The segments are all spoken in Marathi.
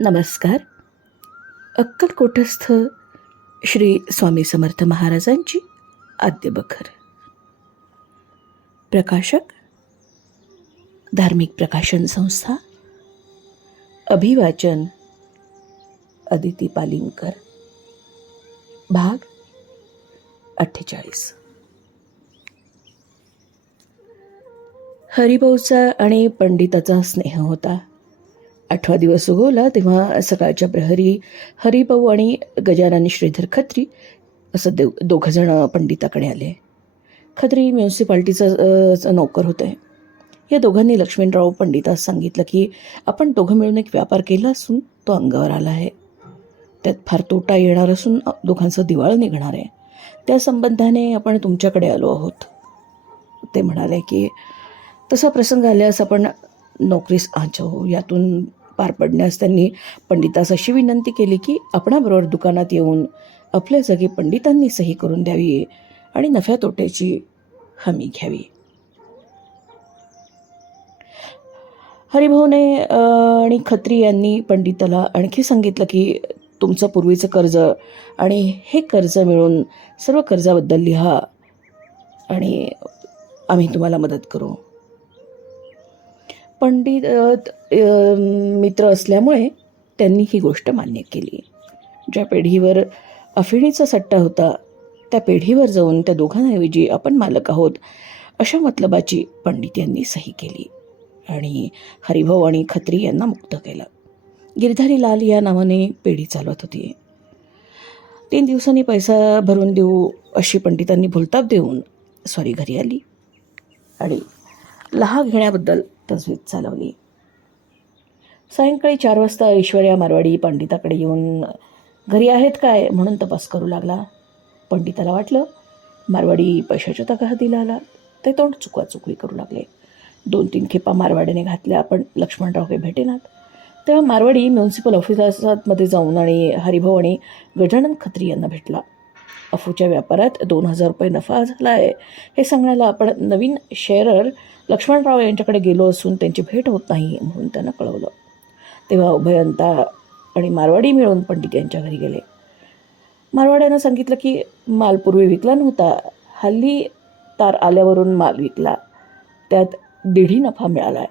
नमस्कार. अक्कलकोटस्थ श्री स्वामी समर्थ महाराजांची आद्य बखर. प्रकाशक धार्मिक प्रकाशन संस्था, अभिवाचन अदिती पालिमकर. भाग 48. हरिभाऊचा आणि पंडिताचा स्नेह होता. 8वा दिवस उगवला तेव्हा सकाळच्या प्रहरी हरिभाऊ आणि गजानन श्रीधर खत्री असं दोघंजण पंडिताकडे आले. खत्री म्युन्सिपाल्टीचा नोकर होते. या दोघांनी लक्ष्मणराव पंडितास सांगितलं की आपण दोघं मिळून एक व्यापार केला असून तो अंगावर आला आहे. त्यात फार तोटा येणार असून दोघांचं दिवाळं निघणार आहे. त्या संबंधाने आपण तुमच्याकडे आलो आहोत. ते म्हणाले की तसा प्रसंग आल्यास आपण नोकरीस आचो. यातून पार पडण्यास त्यांनी पंडितास अशी विनंती केली की आपणाबरोबर दुकानात येऊन आपल्या जागी पंडितांनी सही करून द्यावी आणि नफ्या तोट्याची हमी घ्यावी. हरिभाऊने आणि खत्री यांनी पंडिताला आणखी सांगितलं की तुमचं पूर्वीचं कर्ज आणि हे कर्ज मिळून सर्व कर्जाबद्दल लिहा आणि आम्ही तुम्हाला मदत करू. पंडित मित्र असल्यामुळे त्यांनी ही गोष्ट मान्य केली. ज्या पेढीवर अफिणीचा सट्टा होता त्या पेढीवर जाऊन त्या दोघांऐवजी आपण मालक आहोत अशा मतलबाची पंडित यांनी सही केली आणि हरिभाऊ आणि खत्री यांना मुक्त केलं. गिरधारी लाल या नावाने पेढी चालवत होती. 3 दिवसांनी पैसा भरून देऊ अशी पंडितांनी भुलताप देऊन स्वारी घरी आली आणि लहा घेण्याबद्दल तजवीज चालवली. सायंकाळी 4 वाजता ऐश्वर्या मारवाडी पंडिताकडे येऊन घरी आहेत काय म्हणून तपास करू लागला. पंडिताला वाटलं मारवाडी पैशाच्या तगाहातीला आला. ते तोंड चुकवाचुकवी करू लागले. 2-3 खेपा मारवाडीने घातल्या पण लक्ष्मणराव काही भेटेनात. तेव्हा मारवाडी म्युन्सिपल ऑफिसामध्ये जाऊन आणि हरिभाऊ आणि गजानन खत्री यांना भेटला. अफूच्या व्यापारात 2,000 रुपये नफा झाला आहे हे सांगण्याला आपण नवीन शेअरर लक्ष्मणराव यांच्याकडे गेलो असून त्यांची भेट होत नाही म्हणून त्यांना कळवलं. तेव्हा उभयंता आणि मारवाडी मिळून पंडित यांच्या घरी गेले. मारवाड्यानं सांगितलं की माल पूर्वी विकला नव्हता, हल्ली तार आल्यावरून माल विकला, त्यात 1.5 नफा मिळाला आहे.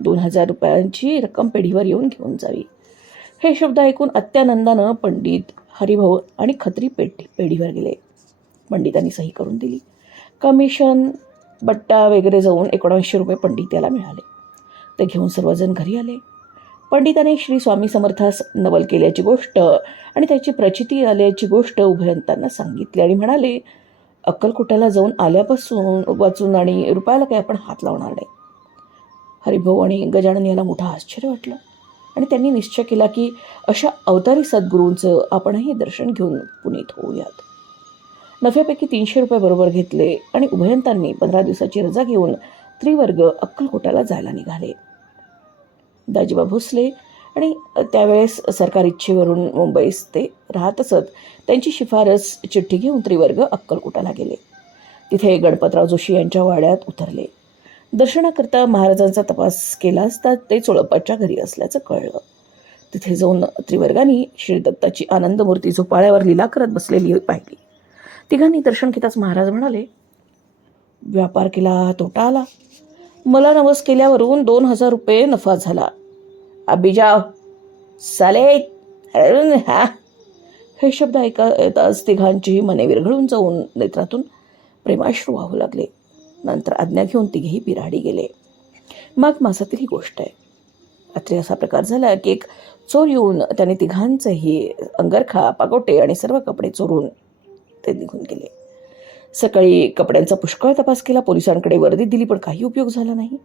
2,000 रुपयांची रक्कम पेढीवर येऊन घेऊन जावी. हे शब्द ऐकून अत्यानंदानं पंडित, हरिभाऊ आणि खत्री पेढीवर गेले. पंडितांनी सही करून दिली. कमिशन बट्टा वगैरे जाऊन 1900 रुपये पंडित याला मिळाले. ते घेऊन सर्वजण घरी आले. पंडिताने श्री स्वामी समर्थास नवल केल्याची गोष्ट आणि त्याची प्रचिती आल्याची गोष्ट उभयंतांना सांगितली आणि म्हणाले अक्कलकोटाला जाऊन आल्यापासून वाचून आणि रुपयाला काही आपण हात लावणार नाही. हरिभाऊ आणि गजानन याला मोठं आश्चर्य वाटलं आणि त्यांनी निश्चय केला की अशा अवतारी सद्गुरूंचं आपणही दर्शन घेऊन पुनीत होऊयात. नफ्यापैकी 300 रुपये बरोबर घेतले आणि उभयंतांनी 15 दिवसाची रजा घेऊन त्रिवर्ग अक्कलकोटाला जायला निघाले. दाजीबा भोसले आणि त्यावेळेस सरकार इच्छेवरून मुंबईस ते राहत असत त्यांची शिफारस चिठ्ठी घेऊन त्रिवर्ग अक्कलकोटाला गेले. तिथे गणपतराव जोशी यांच्या वाड्यात उतरले. दर्शनाकरता महाराजांचा तपास केला असता ते चोळप्पाच्या घरी असल्याचं कळलं. तिथे जाऊन त्रिवर्गांनी श्रीदत्ताची आनंदमूर्ती झोपाळ्यावर लीला करत बसलेली पाहिली. तिघांनी दर्शन घेताच महाराज म्हणाले व्यापार केला तोटा आला. मला नवस केल्यावरून 2,000 रुपये नफा झाला. अभिजाव साले हा. हे शब्द ऐकताच तिघांचीही मने विरघळून जाऊन नेत्रातून प्रेमाश्रू वाहू लागले. नंतर आज्ञा घेऊन तिघेही बिराडी गेले. माघ मासातील ही गोष्ट आहे. रात्री असा प्रकार झाला की एक चोर येऊन त्याने तिघांचेही अंगरखा, पागोटे आणि सर्व कपडे चोरून ते निघून गेले. सकाळी कपड्यांचा पुष्कळ तपास केला. पोलिसांकडे वर्दी दिली पण काही उपयोग झाला नाही.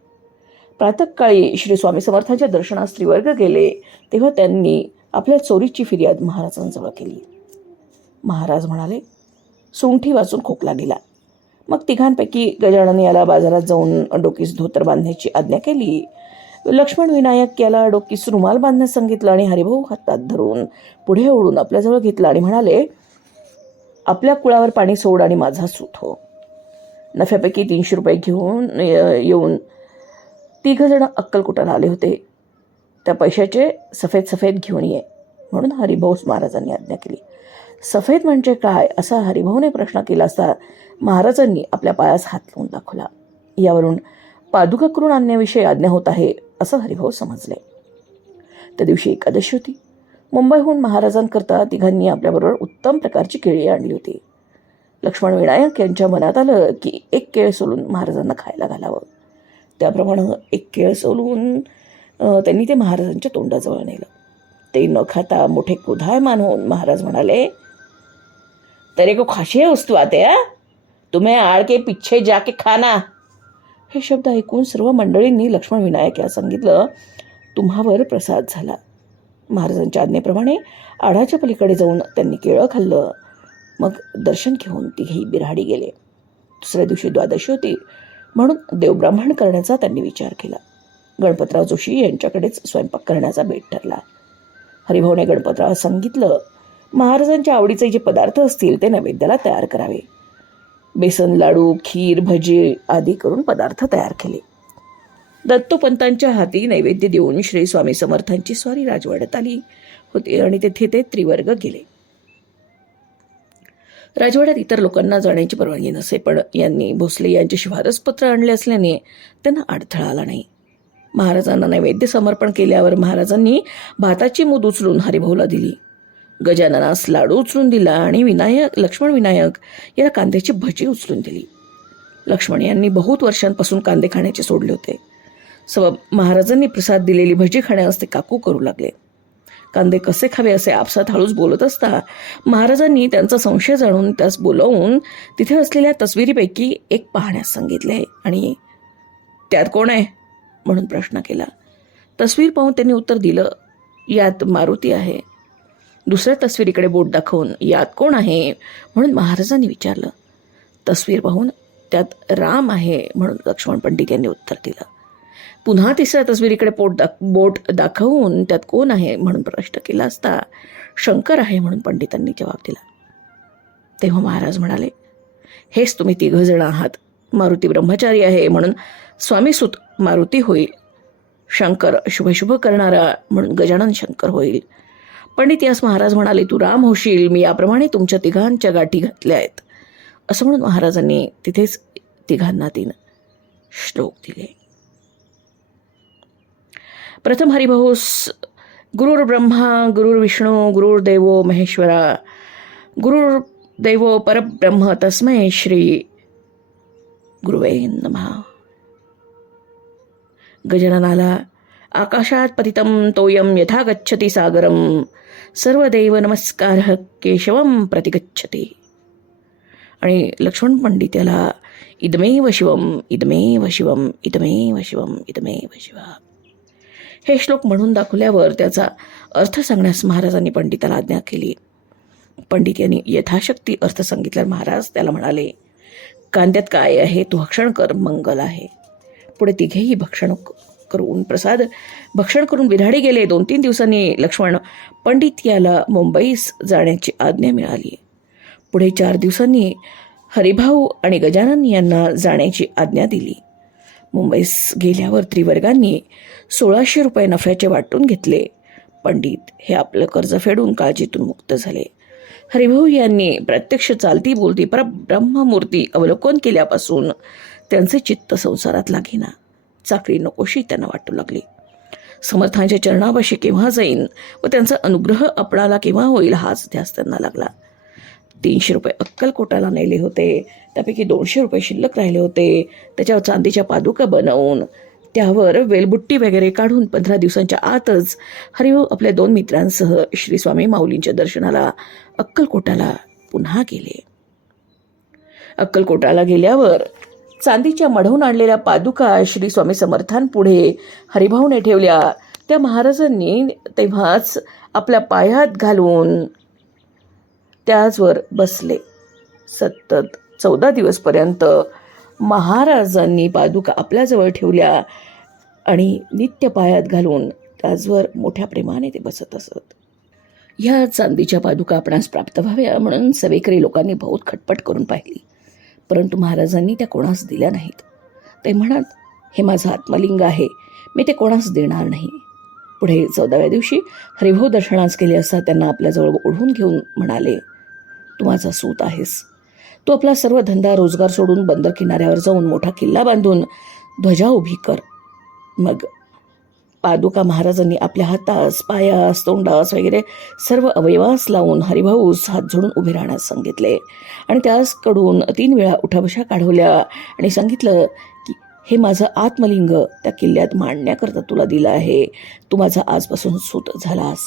प्रातःकाळी श्री स्वामी समर्थांच्या दर्शनास त्रिवर्ग गेले तेव्हा त्यांनी आपल्या चोरीची फिर्याद महाराजांजवळ केली. महाराज म्हणाले सुंठी वाचून खोकला गेला. मग तिघांपैकी गजानन याला बाजारात जाऊन डोकीस धोतर बांधण्याची आज्ञा केली. लक्ष्मण विनायक याला डोकीस रुमाल बांधण्यास सांगितलं आणि हरिभाऊ हातात धरून पुढे ओढून आपल्याजवळ घेतला आणि म्हणाले आपल्या कुळावर पाणी सोड आणि माझा सूत हो. नफ्यापैकी 300 रुपये घेऊन येऊन 3 जण अक्कलकोटाला आले होते. त्या पैशाचे सफेद सफेद घेऊन ये म्हणून हरिभाऊ महाराजांनी आज्ञा केली. सफेद म्हणजे काय असा हरिभाऊने प्रश्न केला असता महाराजांनी आपल्या पायास हात लावून दाखवला. यावरून पादुका करून आणण्याविषयी आज्ञा होत आहे असं हरिभाऊ समजले. त्या दिवशी एकादशी होती. मुंबईहून महाराजांकरता तिघांनी आपल्याबरोबर उत्तम प्रकारची केळी आणली होती. लक्ष्मण विनायक यांच्या मनात आलं की एक केळ सोलून महाराजांना खायला घालावं. त्याप्रमाणे एक केळ सोलून त्यांनी ते महाराजांच्या तोंडाजवळ नेलं. ते न खाता मोठे क्रोधायमान होऊन महाराज म्हणाले, तेरे को खाशी है वस्तू आते हा, तुम्हें आड़ के पिच्छे जाके खाना. हे शब्द ऐकून सर्व मंडळींनी लक्ष्मण विनायक या सांगितलं, तुम्हावर प्रसाद झाला. महाराजांच्या आज्ञेप्रमाणे आडाच्या पलीकडे जाऊन त्यांनी केळं खाल्लं. मग दर्शन घेऊन तिघेही बिऱ्हाडी गेले. दुसऱ्या दिवशी द्वादशी होती म्हणून देवब्राह्मण करण्याचा त्यांनी विचार केला. गणपतराव जोशी यांच्याकडेच स्वयंपाक करण्याचा बेत ठरला. हरिभाऊने गणपतराव सांगितलं, महाराजांच्या आवडीचे जे पदार्थ असतील ते नैवेद्याला तयार करावे. बेसन लाडू, खीर, भजी आदी करून पदार्थ तयार केले. दत्तोपंतांच्या हाती नैवेद्य देऊन श्री स्वामी समर्थांची स्वारी राजवाड्यात आली होती आणि तेथे ते त्रिवर्ग गेले. राजवाड्यात इतर लोकांना जाण्याची परवानगी नसे, पण यांनी भोसले यांचे शिफारसपत्र आणले असल्याने त्यांना अडथळा आला नाही. महाराजांना नैवेद्य समर्पण केल्यावर महाराजांनी भाताची मूद उचलून हरिभाऊला दिली. गजाननास लाडू उचलून दिला आणि लक्ष्मण विनायक याला कांद्याची भजी उचलून दिली. लक्ष्मण यांनी बहुत वर्षांपासून कांदे खाण्याचे सोडले होते. महाराजांनी प्रसाद दिलेली भजी खाण्यास ते काकू करू लागले. कांदे कसे खावे असे आपसात हळूच बोलत असता महाराजांनी त्यांचा संशय जाणून त्यास बोलावून तिथे असलेल्या तस्विरीपैकी एक पाहण्यास सांगितले आणि त्यात कोण आहे म्हणून प्रश्न केला. तस्वीर पाहून त्यांनी उत्तर दिलं, यात मारुती आहे. दुसऱ्या तस्वीरीकडे बोट दाखवून यात कोण आहे म्हणून महाराजांनी विचारलं. तस्वीर पाहून त्यात राम आहे म्हणून लक्ष्मण पंडित यांनी उत्तर दिलं. पुन्हा तिसऱ्या तस्वीरीकडे बोट दाखवून त्यात कोण आहे म्हणून प्रश्न केला असता शंकर आहे म्हणून पंडितांनी जबाब दिला. तेव्हा महाराज म्हणाले, हेच तुम्ही तिघ जण आहात. मारुती ब्रह्मचारी आहे म्हणून स्वामीसुत मारुती होईल. शंकर शुभशुभ करणारा म्हणून गजानन शंकर होईल. पंडित यास महाराज म्हणाले, तू राम होशील. मी याप्रमाणे तुमच्या तिघांच्या गाठी घातल्या आहेत. असं म्हणून महाराजांनी तिथेच तिघांना 3 श्लोक दिले. प्रथम हरिभाऊस गुरुर्ब्रह्मा गुरुर्विष्णू गुरुर्देवो महेश्वरा गुरुर्देवो परब्रह्म तस्मै श्री गुरुवे नमः. गजाननाला आकाशात पतितं तोयं यथा गच्छति सागरं सर्वदेव नमस्कारः केशवं प्रतिगच्छति. आणि लक्ष्मण पंडित याला इदमेव शिवम इदमेव शिवम इदमेव शिवम इदमेव शिवा हे श्लोक म्हणून दाखवल्यावर त्याचा अर्थ सांगण्यास महाराजांनी पंडिताला आज्ञा केली. पंडित यांनी यथाशक्ती अर्थ सांगितल्यावर महाराज त्याला म्हणाले, कांद्यात काय आहे तू भक्षण कर, मंगल आहे. पुढे तिघेही भक्षण करून बिऱ्हाडी गेले. 2-3 दिवसांनी लक्ष्मण पंडित याला मुंबईस जाण्याची आज्ञा मिळाली. पुढे 4 दिवसांनी हरिभाऊ आणि गजानन यांना जाण्याची आज्ञा दिली. मुंबईस गेल्यावर त्रिवर्गांनी 1600 रुपये नफ्याचे वाटून घेतले. पंडित हे आपलं कर्ज फेडून काळजीतून मुक्त झाले. हरिभाऊ यांनी प्रत्यक्ष चालती बोलती परब्रह्ममूर्ती अवलोकन केल्यापासून त्यांचे चित्त संसारात लागेना. चाकरी नकोशी त्यांना वाटू लागली. समर्थांच्या चरणापाशी केव्हा जाईन व त्यांचा अनुग्रह आपणाला केव्हा होईल हाच ध्यास त्यांना लागला. 300 रुपये अक्कलकोटाला नेले होते. त्यापैकी 200 रुपये शिल्लक राहिले होते. त्याच्यावर चांदीच्या पादुका बनवून त्यावर वेलबुट्टी वगैरे काढून 15 दिवसांच्या आतच हरिभाऊ आपल्या 2 मित्रांसह श्री स्वामी माऊलींच्या दर्शनाला अक्कलकोटाला पुन्हा गेले. अक्कलकोटाला गेल्यावर चांदीच्या मढवून आणलेल्या पादुका श्री स्वामी समर्थांपुढे हरिभाऊने ठेवल्या. त्या महाराजांनी तेव्हाच आपल्या पायात घालून त्याचवर बसले. सतत 14 दिवसपर्यंत महाराजांनी पादुका आपल्याजवळ ठेवल्या आणि नित्य पायात घालून त्याचवर मोठ्या प्रेमाने ते बसत असत. ह्या चांदीच्या पादुका आपणास प्राप्त व्हाव्या म्हणून सवेकरी लोकांनी बहुत खटपट करून पाहिली, परंतु महाराजांनी त्या कोणास दिल्या नाहीत. ते म्हणत, हे माझं आत्मलिंग आहे, मी ते कोणास देणार नाही. पुढे 14व्या दिवशी हरिभाऊ दर्शनास गेले असता त्यांना आपल्याजवळ ओढून घेऊन म्हणाले, तू माझा सूत आहेस. तू आपला सर्व धंदा रोजगार सोडून बंदर किनाऱ्यावर जाऊन मोठा किल्ला बांधून ध्वजा उभी कर. मग पादुका महाराजांनी आपल्या हातास, पायास, तोंडास वगैरे सर्व अवयवास लावून हरिभाऊस हात जोडून उभे राहण्यास सांगितले आणि त्याचकडून 3 वेळा उठाबशा काढवल्या आणि सांगितलं की हे माझं आत्मलिंग त्या किल्ल्यात मांडण्याकरता तुला दिलं आहे. तू माझा आजपासून सूत झालास.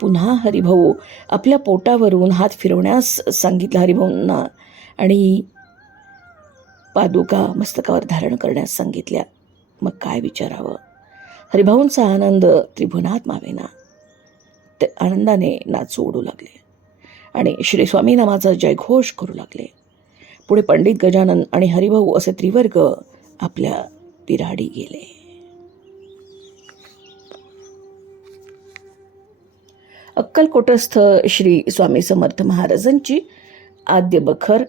पुन्हा हरिभाऊ आपल्या पोटावरून हात फिरवण्यास सांगितलं हरिभाऊंना आणि पादुका मस्तकावर धारण करण्यास सांगितल्या. मग काय विचारावं. हरिभाऊंचा आनंद त्रिभुवनात मावेना. ते आनंदाने नाचू ओढू लागले आणि श्री स्वामी नामाचा जयघोष करू लागले. पुढे पंडित गजानन आणि हरिभाऊ असे त्रिवर्ग आपल्या बिराडी गेले. अक्कलकोटस्थ श्री स्वामी समर्थ महाराजांची आद्य बखर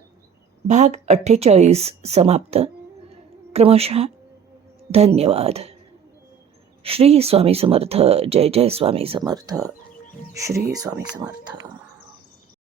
भाग 48 समाप्त. क्रमशः धन्यवाद. श्री स्वामी समर्थ. जय जय स्वामी समर्थ. श्री स्वामी समर्थ.